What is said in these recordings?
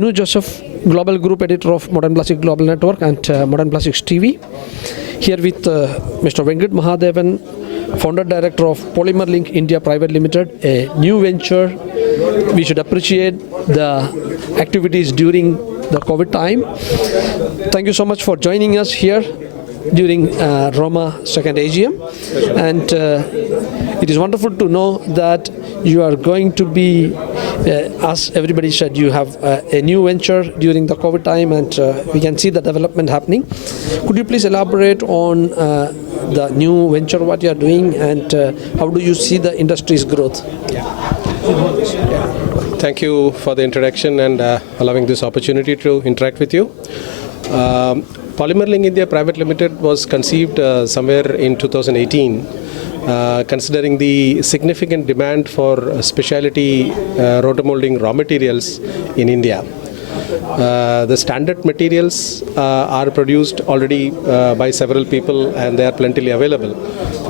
Ginu Joseph, Global Group Editor of Modern Plastic Global Network and Modern Plastics TV. Here with Mr. Venkit Mahadevan, Founder Director of Polymers India Private Limited, a new venture. We should appreciate the activities during the COVID time. Thank you so much for joining us here during Roma second AGM, and it is wonderful to know that you are going to be, as everybody said, you have a new venture during the COVID time, and we can see the development happening. Could you please elaborate on the new venture, what you are doing, and how do you see the industry's growth? Thank you for the introduction and allowing this opportunity to interact with you. Polymers India Private Limited was conceived somewhere in 2018, considering the significant demand for specialty rotomoulding raw materials in India. The standard materials are produced already by several people and they are plentifully available.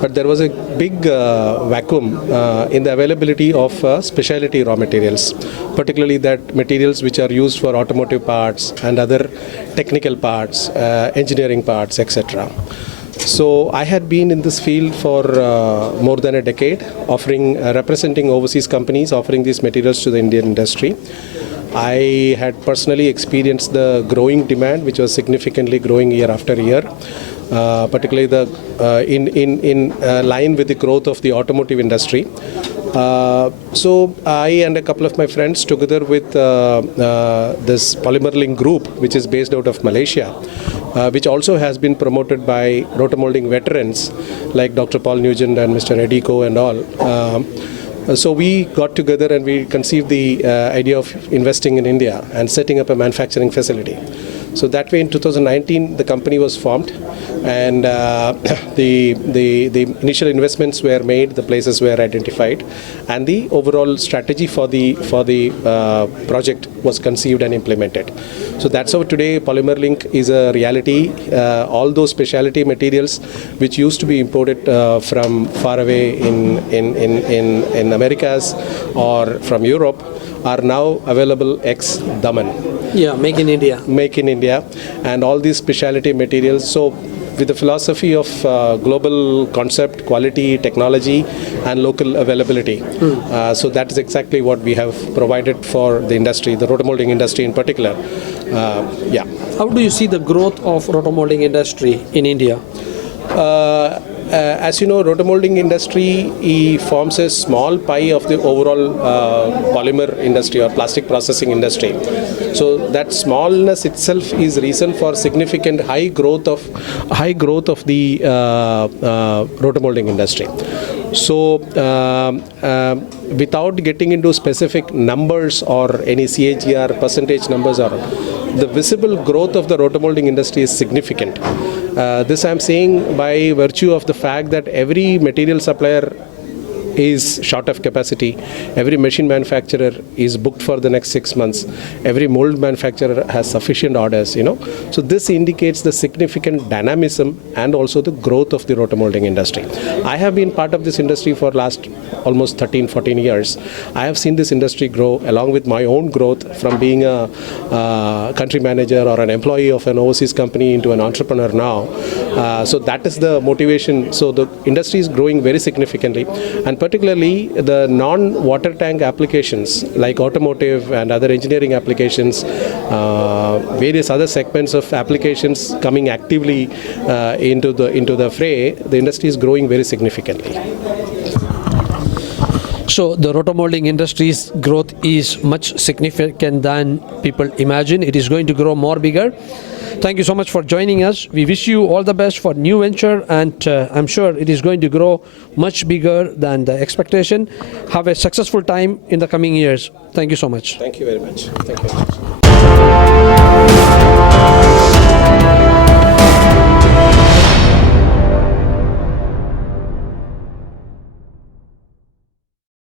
But there was a big vacuum in the availability of specialty raw materials, particularly that materials which are used for automotive parts and other technical parts, engineering parts, etc. So I had been in this field for more than a decade, representing overseas companies, offering these materials to the Indian industry. I had personally experienced the growing demand, which was significantly growing year after year, particularly in line with the growth of the automotive industry. So I and a couple of my friends, together with this Polymers group, which is based out of Malaysia, which also has been promoted by rotomoulding veterans like Dr. Paul Nugent and Mr. Ediko and all. So we got together and we conceived the idea of investing in India and setting up a manufacturing facility. So that way in 2019 the company was formed, and the initial investments were made, the places were identified, and the overall strategy for the project was conceived and implemented. So that's how today Polymers is a reality. All those specialty materials which used to be imported from far away in Americas or from Europe are now available ex-Daman. Yeah, make in India. Make in India, and all these specialty materials. So with the philosophy of global concept, quality, technology, and local availability. So that is exactly what we have provided for the industry, the rotomoulding industry in particular. How do you see the growth of rotomoulding industry in India? As you know, rotomoulding industry forms a small pie of the overall polymer industry or plastic processing industry. So that smallness itself is reason for significant high growth of the rotomoulding industry. So without getting into specific numbers or any CAGR percentage numbers, or the visible growth of the rotomoulding industry is significant. This I am saying by virtue of the fact that every material supplier is short of capacity. Every machine manufacturer is booked for the next 6 months. Every mold manufacturer has sufficient orders, So this indicates the significant dynamism and also the growth of the rotomoulding industry. I have been part of this industry for last almost 13-14 years. I have seen this industry grow along with my own growth from being a country manager or an employee of an overseas company into an entrepreneur now. So that is the motivation. So the industry is growing very significantly, and particularly the non-water tank applications like automotive and other engineering applications, various other segments of applications coming actively into the fray. The industry is growing very significantly. So the rotomoulding industry's growth is much significant than people imagine. It is going to grow more bigger. Thank you so much for joining us. We wish you all the best for new venture, and I'm sure it is going to grow much bigger than the expectation. Have a successful time in the coming years. Thank you so much. Thank you very much. Thank you.